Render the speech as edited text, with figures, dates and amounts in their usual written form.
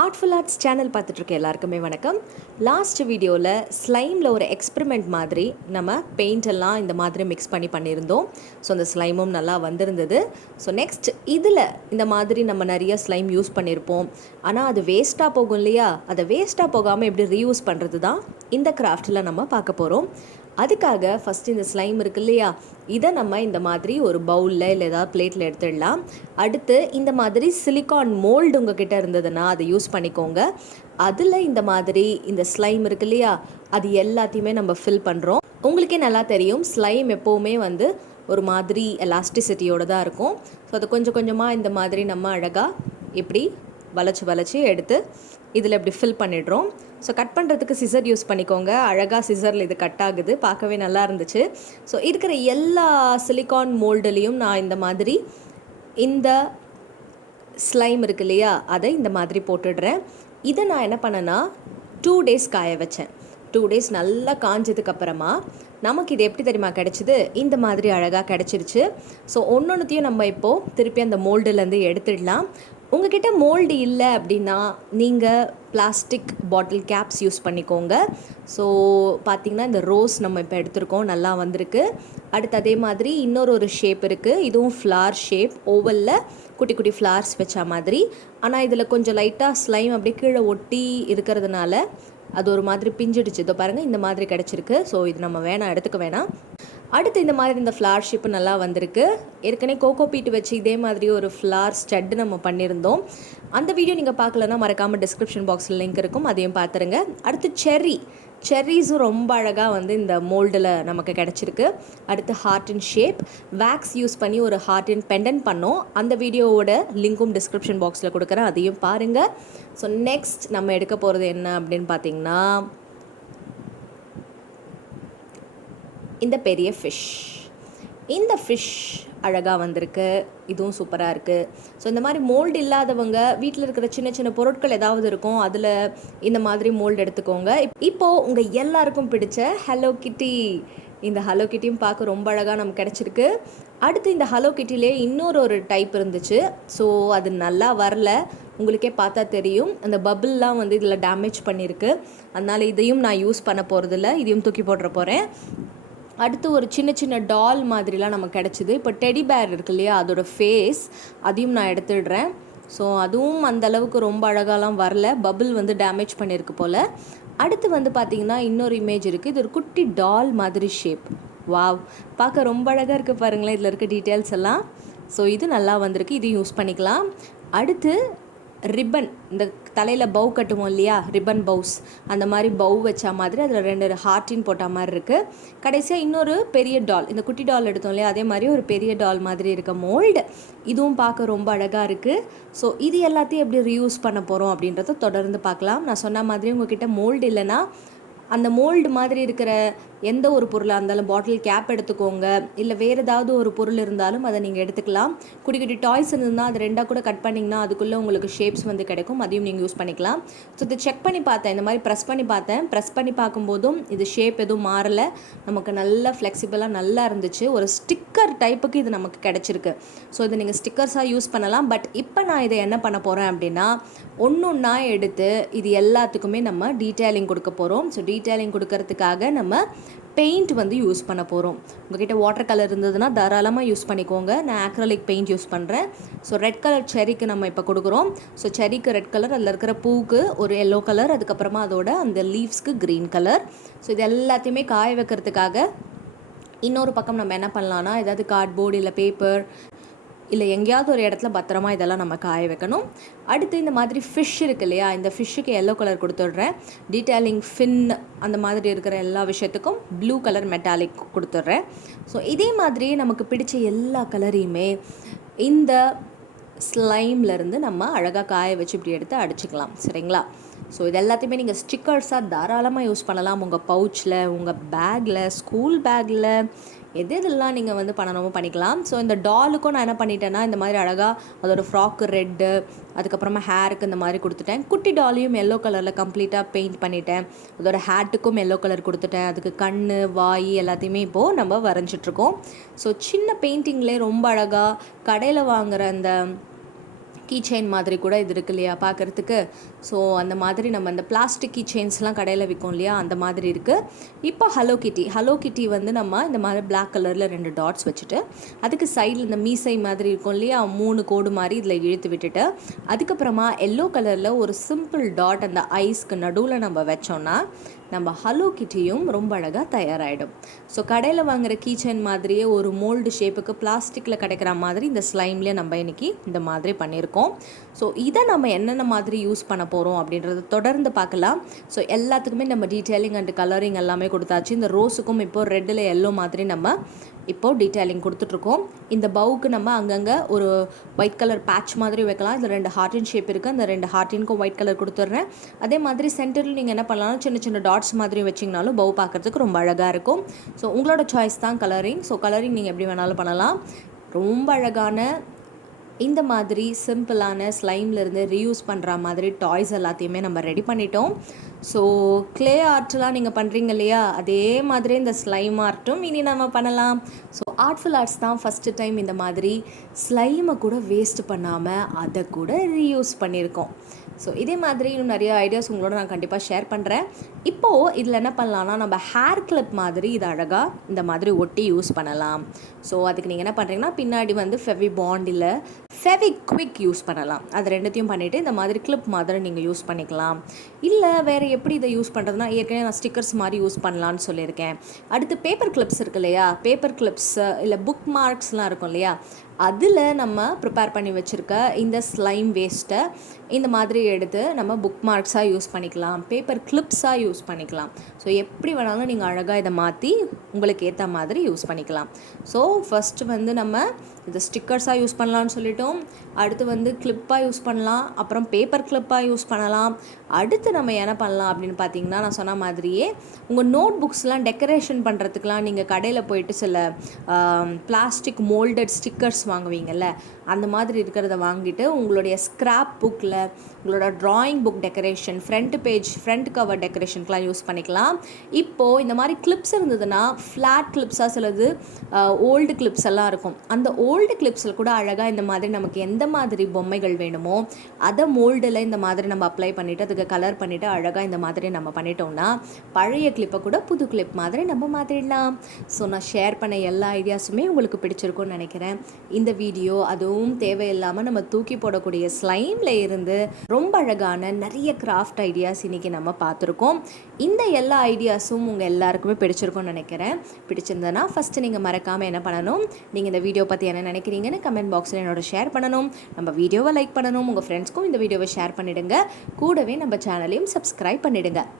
Artful arts channel பார்த்துட்ருக்க எல்லாருக்குமே வணக்கம். Last வீடியோவில் ஸ்லைமில் ஒரு எக்ஸ்பெரிமெண்ட் மாதிரி நம்ம பெயிண்ட் எல்லாம் இந்த மாதிரி மிக்ஸ் பண்ணியிருந்தோம். ஸோ அந்த ஸ்லைமும் நல்லா வந்திருந்தது. ஸோ நெக்ஸ்ட் இதில் இந்த மாதிரி நம்ம நிறைய ஸ்லைம் யூஸ் பண்ணியிருப்போம். ஆனால் அது வேஸ்ட்டாக போகும் இல்லையா? அதை வேஸ்ட்டாக போகாமல் எப்படி ரீயூஸ் பண்ணுறது தான் இந்த கிராஃப்டில் நம்ம பார்க்க போகிறோம். அதுக்காக ஃபஸ்ட்டு இந்த ஸ்லைம் இருக்கு இல்லையா, இதை நம்ம இந்த மாதிரி ஒரு பவுலில் இல்லை ஏதாவது பிளேட்டில் எடுத்துடலாம். அடுத்து இந்த மாதிரி சிலிக்கான் மோல்டு உங்ககிட்ட இருந்ததுன்னா அதை யூஸ் பண்ணிக்கோங்க. அதில் இந்த மாதிரி இந்த ஸ்லைம் இருக்கு இல்லையா, அது எல்லாத்தையுமே நம்ம ஃபில் பண்ணுறோம். உங்களுக்கே நல்லா தெரியும், ஸ்லைம் எப்போவுமே வந்து ஒரு மாதிரி எலாஸ்டிசிட்டியோடு தான் இருக்கும். ஸோ அதை கொஞ்சம் கொஞ்சமாக இந்த மாதிரி நம்ம அழகாக இப்படி வளைச்சி எடுத்து இதில் இப்படி ஃபில் பண்ணிடுறோம். ஸோ கட் பண்ணுறதுக்கு சிசர் யூஸ் பண்ணிக்கோங்க. அழகாக சிசரில் இது கட் ஆகுது, பார்க்கவே நல்லா இருந்துச்சு. ஸோ இருக்கிற எல்லா சிலிக்கான் மோல்டுலேயும் நான் இந்த மாதிரி இந்த ஸ்லைம் இருக்கு இல்லையா, அதை இந்த மாதிரி போட்டுடுறேன். இதை நான் என்ன பண்ணேன்னா 2 days காய வச்சேன். 2 days நல்லா காஞ்சதுக்கப்புறமா நமக்கு இது எப்படி தெரியுமா கிடச்சிது, இந்த மாதிரி அழகாக கிடச்சிருச்சு. ஸோ ஒன்றொன்றுத்தையும் நம்ம இப்போது திருப்பி அந்த மோல்டுலேருந்து எடுத்துடலாம். உங்ககிட்ட மோல்டு இல்லை அப்படின்னா நீங்கள் பிளாஸ்டிக் பாட்டில் கேப்ஸ் யூஸ் பண்ணிக்கோங்க. ஸோ பார்த்திங்கன்னா இந்த ரோஸ் நம்ம இப்போ எடுத்துருக்கோம், நல்லா வந்திருக்கு. அடுத்து அதே மாதிரி இன்னொரு ஷேப் இருக்குது, இதுவும் ஃப்ளார் ஷேப், ஓவலில் குட்டி குட்டி ஃப்ளார்ஸ் வச்ச மாதிரி. ஆனால் இதில் கொஞ்சம் லைட்டாக ஸ்லைம் அப்படியே கீழே ஒட்டி இருக்கிறதுனால அது ஒரு மாதிரி பிஞ்சிடுச்சு. இதோ பாருங்கள், இந்த மாதிரி கிடச்சிருக்கு. ஸோ இது நம்ம எடுத்துக்க வேணாம். அடுத்து இந்த மாதிரி இந்த ஃப்ளார் ஷேப்பு நல்லா வந்திருக்கு. ஏற்கனவே கோகோ பீட் வச்சு இதே மாதிரி ஒரு ஃப்ளார் ஸ்டட்டு நம்ம பண்ணியிருந்தோம். அந்த வீடியோ நீங்கள் பார்க்கலன்னா மறக்காமல் டிஸ்கிரிப்ஷன் பாக்ஸில் லிங்க் இருக்கும், அதையும் பார்த்துருங்க. அடுத்து செர்ரிஸும் ரொம்ப அழகாக வந்து இந்த மோல்டில் நமக்கு கிடச்சிருக்கு. அடுத்து heart and shape wax use பண்ணி ஒரு ஹார்ட் அண்ட் பெண்டன்ட் பண்ணோம். அந்த வீடியோவோட லிங்க்கும் டிஸ்கிரிப்ஷன் பாக்ஸில் கொடுக்குறேன், அதையும் பாருங்கள். ஸோ நெக்ஸ்ட் நம்ம எடுக்க போகிறது என்ன அப்படின்னு பார்த்தீங்கன்னா இந்த பெரிய ஃபிஷ். இந்த ஃபிஷ் அழகாக வந்திருக்கு, இதுவும் சூப்பராக இருக்குது. ஸோ இந்த மாதிரி மோல்டு இல்லாதவங்க வீட்டில் இருக்கிற சின்ன சின்ன பொருட்கள் ஏதாவது இருக்கும், அதில் இந்த மாதிரி மோல்டு எடுத்துக்கோங்க. இப்போது உங்கள் எல்லாருக்கும் பிடிச்ச ஹலோ கிட்டி, இந்த ஹலோ கிட்டியும் பார்க்க ரொம்ப அழகாக நமக்கு கிடச்சிருக்கு. அடுத்து இந்த ஹலோ கிட்டிலே இன்னொரு டைப் இருந்துச்சு. ஸோ அது நல்லா வரல, உங்களுக்கே பார்த்தா தெரியும். அந்த பபிள்லாம் வந்து இதில் டேமேஜ் பண்ணியிருக்கு. அதனால் இதையும் நான் யூஸ் பண்ண போகிறதில்ல, இதையும் தூக்கி போட்டுற போகிறேன். அடுத்து ஒரு சின்ன சின்ன டால் மாதிரிலாம் நமக்கு கிடச்சிது. இப்போ டெடி பேர் இருக்கு இல்லையா, அதோட ஃபேஸ் அதையும் நான் எடுத்துடுறேன். ஸோ அதுவும் அந்தளவுக்கு ரொம்ப அழகாலாம் வரல, பபிள் வந்து டேமேஜ் பண்ணியிருக்கு போல். அடுத்து வந்து பார்த்திங்கன்னா இன்னொரு இமேஜ் இருக்குது, இது ஒரு குட்டி டால் மாதிரி ஷேப். வாவ், பார்க்க ரொம்ப அழகாக இருக்குது பாருங்களேன், இதில் இருக்க டீட்டெயில்ஸ் எல்லாம். ஸோ இது நல்லா வந்திருக்கு, இதையும் யூஸ் பண்ணிக்கலாம். அடுத்து ரிப்பன், இந்த தலையில் பவு கட்டுவோம் இல்லையா, ரிப்பன் பவுஸ், அந்த மாதிரி பவு வச்ச மாதிரி அதில் 2 ஹார்ட்டின் போட்ட மாதிரி இருக்குது. கடைசியாக இன்னொரு பெரிய டால், இந்த குட்டி டால் எடுத்தோம் இல்லையா, அதே மாதிரி ஒரு பெரிய டால் மாதிரி இருக்க மோல்டு, இதுவும் பார்க்க ரொம்ப அழகாக இருக்குது. ஸோ இது எல்லாத்தையும் எப்படி ரீயூஸ் பண்ண போகிறோம் அப்படின்றத தொடர்ந்து பார்க்கலாம். நான் சொன்ன மாதிரி உங்ககிட்ட மோல்டு இல்லைன்னா அந்த மோல்டு மாதிரி இருக்கிற எந்த ஒரு பொருளாக இருந்தாலும், பாட்டில் கேப் எடுத்துக்கோங்க, இல்லை வேறு ஏதாவது ஒரு பொருள் இருந்தாலும் அதை நீங்கள் எடுத்துக்கலாம். குட்டி குட்டி டாய்ஸ் இருந்ததுன்னா அது 2 கூட கட் பண்ணிங்கன்னா அதுக்குள்ளே உங்களுக்கு ஷேப்ஸ் வந்து கிடைக்கும், அதையும் நீங்கள் யூஸ் பண்ணிக்கலாம். ஸோ இதை செக் பண்ணி பார்த்தேன், இந்த மாதிரி ப்ரெஸ் பண்ணி பார்க்கும்போதும் இது ஷேப் எதுவும் மாறலை, நமக்கு நல்லா ஃப்ளெக்சிபிளாக நல்லா இருந்துச்சு. ஒரு ஸ்டிக்கர் டைப்புக்கு இது நமக்கு கிடச்சிருக்கு. ஸோ இதை நீங்கள் ஸ்டிக்கர்ஸாக யூஸ் பண்ணலாம். பட் இப்போ நான் இதை என்ன பண்ண போகிறேன் அப்படின்னா ஒன்றா எடுத்து இது எல்லாத்துக்குமே நம்ம டீட்டெயிலிங் கொடுக்க போகிறோம். ஸோ டீட்டெயிலிங் கொடுக்கறதுக்காக நம்ம பெயிண்ட் வந்து யூஸ் பண்ண போகிறோம். உங்கள்கிட்ட வாட்டர் கலர் இருந்ததுன்னா தாராளமாக யூஸ் பண்ணிக்கோங்க. நான் ஆக்ரலிக் பெயிண்ட் யூஸ் பண்ணுறேன். ஸோ ரெட் கலர் செரிக்கு நம்ம இப்போ கொடுக்குறோம். ஸோ செரிக்கு ரெட் கலர், அதில் இருக்கிற பூவுக்கு ஒரு எல்லோ கலர், அதுக்கப்புறமா அதோட அந்த லீவ்ஸ்க்கு க்ரீன் கலர். ஸோ இது எல்லாத்தையுமே காய வைக்கிறதுக்காக இன்னொரு பக்கம் நம்ம என்ன பண்ணலான்னா ஏதாவது கார்ட்போர்டு இல்லை பேப்பர் இல்லை எங்கேயாவது ஒரு இடத்துல பத்திரமா இதெல்லாம் நம்ம காய வைக்கணும். அடுத்து இந்த மாதிரி ஃபிஷ் இருக்கு இல்லையா, இந்த ஃபிஷ்ஷுக்கு எல்லோ கலர் கொடுத்துட்றேன். டீட்டெயிலிங் ஃபின் அந்த மாதிரி இருக்கிற எல்லா விஷயத்துக்கும் ப்ளூ கலர் மெட்டாலிக் கொடுத்துட்றேன். ஸோ இதே மாதிரியே நமக்கு பிடிச்ச எல்லா கலரையுமே இந்த ஸ்லைம்லேருந்து நம்ம அழகாக காய வச்சு இப்படி எடுத்து அடிச்சுக்கலாம், சரிங்களா? ஸோ இது எல்லாத்தையுமே நீங்கள் ஸ்டிக்கர்ஸாக தாராளமாக யூஸ் பண்ணலாம். உங்கள் பவுச்சில், உங்கள் பேக்கில், ஸ்கூல் பேக்கில், எதெல்லாம் நீங்கள் வந்து பண்ணணுமோ பண்ணிக்கலாம். ஸோ இந்த டாலுக்கும் நான் என்ன பண்ணிட்டேன்னா இந்த மாதிரி அழகாக அதோட ஃப்ராக்கு ரெட்டு, அதுக்கப்புறமா ஹேருக்கு இந்த மாதிரி கொடுத்துட்டேன். குட்டி டாலையும் எல்லோ கலரில் கம்ப்ளீட்டாக பெயிண்ட் பண்ணிட்டேன். அதோட ஹேட்டுக்கும் எல்லோ கலர் கொடுத்துட்டேன். அதுக்கு கண், வாய் எல்லாத்தையுமே இப்போது நம்ம வரைஞ்சிட்ருக்கோம். ஸோ சின்ன பெயிண்டிங்லேயே ரொம்ப அழகாக கடையில் வாங்குகிற அந்த கீ செயின் மாதிரி கூட இது இருக்கு இல்லையா பார்க்குறதுக்கு. ஸோ அந்த மாதிரி நம்ம அந்த பிளாஸ்டிக் கீ செயின்ஸ்லாம் கடையில் விற்கும் இல்லையா, அந்த மாதிரி இருக்குது. இப்போ ஹலோ கிட்டி வந்து நம்ம இந்த மாதிரி பிளாக் கலரில் 2 டாட்ஸ் வச்சுட்டு, அதுக்கு சைடில் இந்த மீசை மாதிரி இருக்கும் இல்லையா, 3 கோடு மாதிரி இதில் இழுத்து விட்டுட்டு, அதுக்கப்புறமா எல்லோ கலரில் ஒரு சிம்பிள் டாட் அந்த ஐஸ்க்கு நடுவில் நம்ம வச்சோன்னா நம்ம ஹலோ கிட்டியும் ரொம்ப அழகாக தயாராகிடும். ஸோ கடையில் வாங்குகிற கீ செயின் மாதிரியே ஒரு மோல்டு ஷேப்புக்கு பிளாஸ்டிக்கில் கிடைக்கிற மாதிரி இந்த ஸ்லைம்லேயே நம்ம இன்றைக்கி இந்த மாதிரி பண்ணியிருக்கோம். ஸோ இதை நம்ம என்னென்ன மாதிரி யூஸ் பண்ண போகிறோம் அப்படின்றத தொடர்ந்து பார்க்கலாம். ஸோ எல்லாத்துக்குமே நம்ம டீட்டெயிலிங் அண்ட் கலரிங் எல்லாமே கொடுத்தாச்சு. இந்த ரோஸுக்கும் இப்போது ரெட்டில் எல்லோ மாதிரி நம்ம இப்போது டீட்டெயிலிங் கொடுத்துட்ருக்கோம். இந்த பவுக்கு நம்ம அங்கங்கே ஒரு ஒயிட் கலர் பேட்ச் மாதிரி வைக்கலாம். இதில் 2 ஹார்ட்டின் ஷேப் இருக்குது. அந்த 2 ஹார்ட்டினுக்கும் ஒயிட் கலர் கொடுத்துட்றேன். அதே மாதிரி சென்டரில் நீங்கள் என்ன பண்ணலாம், சின்ன சின்ன டாட்ஸ் மாதிரி வச்சிங்கனாலும் பவு பார்க்குறதுக்கு ரொம்ப அழகாக இருக்கும். ஸோ உங்களோட சாய்ஸ் தான் கலரிங். ஸோ கலரிங் நீங்கள் எப்படி வேணாலும் பண்ணலாம். ரொம்ப அழகான இந்த மாதிரி சிம்பிளான ஸ்லைம்லேருந்து ரீயூஸ் பண்ணுற மாதிரி டாய்ஸ் எல்லாத்தையுமே நம்ம ரெடி பண்ணிட்டோம். ஸோ க்ளே ஆர்ட்லாம் நீங்கள் பண்ணுறீங்க இல்லையா, அதே மாதிரி இந்த ஸ்லைம் ஆர்ட்டும் இனி நம்ம பண்ணலாம். ஸோ ஆர்ட்ஃபுல் ஆர்ட்ஸ் தான் ஃபஸ்ட்டு டைம் இந்த மாதிரி ஸ்லைமை கூட வேஸ்ட் பண்ணாமல் அதை கூட ரீயூஸ் பண்ணியிருக்கோம். ஸோ இதே மாதிரி இன்னும் நிறைய ஐடியாஸ் உங்களோட நான் கண்டிப்பாக ஷேர் பண்ணுறேன். இப்போது இதில் என்ன பண்ணலான்னா, நம்ம ஹேர் கிளிப் மாதிரி இது அழகாக இந்த மாதிரி ஒட்டி யூஸ் பண்ணலாம். ஸோ அதுக்கு நீங்கள் என்ன பண்ணுறீங்கன்னா, பின்னாடி வந்து ஃபெவி பாண்ட் இல்லை ஃபெவிக்விக் யூஸ் பண்ணலாம். அது ரெண்டுத்தையும் பண்ணிவிட்டு இந்த மாதிரி கிளிப் மாதிரி நீங்கள் யூஸ் பண்ணிக்கலாம். இல்லை வேறு எப்படி இதை யூஸ் பண்ணுறதுனா, ஏற்கனவே நான் ஸ்டிக்கர்ஸ் மாதிரி யூஸ் பண்ணலான்னு சொல்லியிருக்கேன். அடுத்து பேப்பர் கிளிப்ஸ் இருக்கு இல்லையா, பேப்பர் கிளிப்ஸ் இல்லை புக் மார்க்ஸ்லாம் இருக்கும் இல்லையா, அதில் நம்ம ப்ரிப்பேர் பண்ணி வச்சுருக்க இந்த ஸ்லைம் வேஸ்ட்டை இந்த மாதிரி எடுத்து நம்ம புக் மார்க்ஸாக யூஸ் பண்ணிக்கலாம், பேப்பர் கிளிப்ஸாக யூஸ் பண்ணிக்கலாம். ஸோ எப்படி வேணாலும் நீங்கள் அழகாக இதை மாற்றி உங்களுக்கு ஏற்ற மாதிரி யூஸ் பண்ணிக்கலாம். ஸோ ஃபஸ்ட்டு வந்து நம்ம இதை ஸ்டிக்கர்ஸாக யூஸ் பண்ணலான்னு சொல்லிட்டோம். அடுத்து வந்து கிளிப்பாக யூஸ் பண்ணலாம், அப்புறம் பேப்பர் கிளிப்பாக யூஸ் பண்ணலாம். அடுத்து நம்ம என்ன பண்ணலாம் அப்படின்னு பார்த்தீங்கன்னா, நான் சொன்ன மாதிரியே உங்கள் நோட் புக்ஸ்லாம் டெக்கரேஷன் பண்ணுறதுக்கெலாம் நீங்கள் கடையில் போயிட்டு சில பிளாஸ்டிக் மோல்டட் ஸ்டிக்கர்ஸ் வாங்குவீங்கள்ல, அந்த மாதிரி இருக்கிறத வாங்கிட்டு உங்களுடைய ஸ்க்ராப் புக்கில் உங்களோட drawing book decoration, front cover டெக்கரேஷனுக்குலாம் யூஸ் பண்ணிக்கலாம். இப்போது இந்த மாதிரி கிளிப்ஸ் இருந்ததுன்னா ஃப்ளாட் கிளிப்ஸாக சிலது ஓல்டு கிளிப்ஸ் எல்லாம் இருக்கும். அந்த ஓல்டு கிளிப்ஸில் கூட அழகாக இந்த மாதிரி நமக்கு எந்த மாதிரி பொம்மைகள் வேணுமோ அதை மோல்டில் இந்த மாதிரி நம்ம அப்ளை பண்ணிவிட்டு அதுக்கு கலர் பண்ணிவிட்டு அழகாக இந்த மாதிரி நம்ம பண்ணிட்டோம்னா பழைய கிளிப்பை கூட புது கிளிப் மாதிரி நம்ம மாற்றிடலாம். ஸோ நான் ஷேர் பண்ண எல்லா ஐடியாஸுமே உங்களுக்கு பிடிச்சிருக்கும்னு நினைக்கிறேன். இந்த வீடியோ அதுவும் தேவையில்லாமல் நம்ம தூக்கி போடக்கூடிய ஸ்லைமில் இருந்து ரொம்ப அழகான நிறைய கிராஃப்ட் ஐடியாஸ் இன்றைக்கி நம்ம பார்த்துருக்கோம். இந்த எல்லா ஐடியாஸும் உங்கள் எல்லாருக்குமே பிடிச்சிருக்கும்னு நினைக்கிறேன். பிடிச்சிருந்ததுன்னா ஃபஸ்ட்டு நீங்கள் மறக்காமல் என்ன பண்ணணும், நீங்கள் இந்த வீடியோ பற்றி என்ன நினைக்கிறீங்கன்னு கமெண்ட் பாக்ஸில் என்னோட ஷேர் பண்ணணும். நம்ம வீடியோவை லைக் பண்ணணும், உங்கள் ஃப்ரெண்ட்ஸ்க்கும் இந்த வீடியோவை ஷேர் பண்ணிவிடுங்க. கூடவே நம்ம சேனலையும் சப்ஸ்கிரைப் பண்ணிவிடுங்க.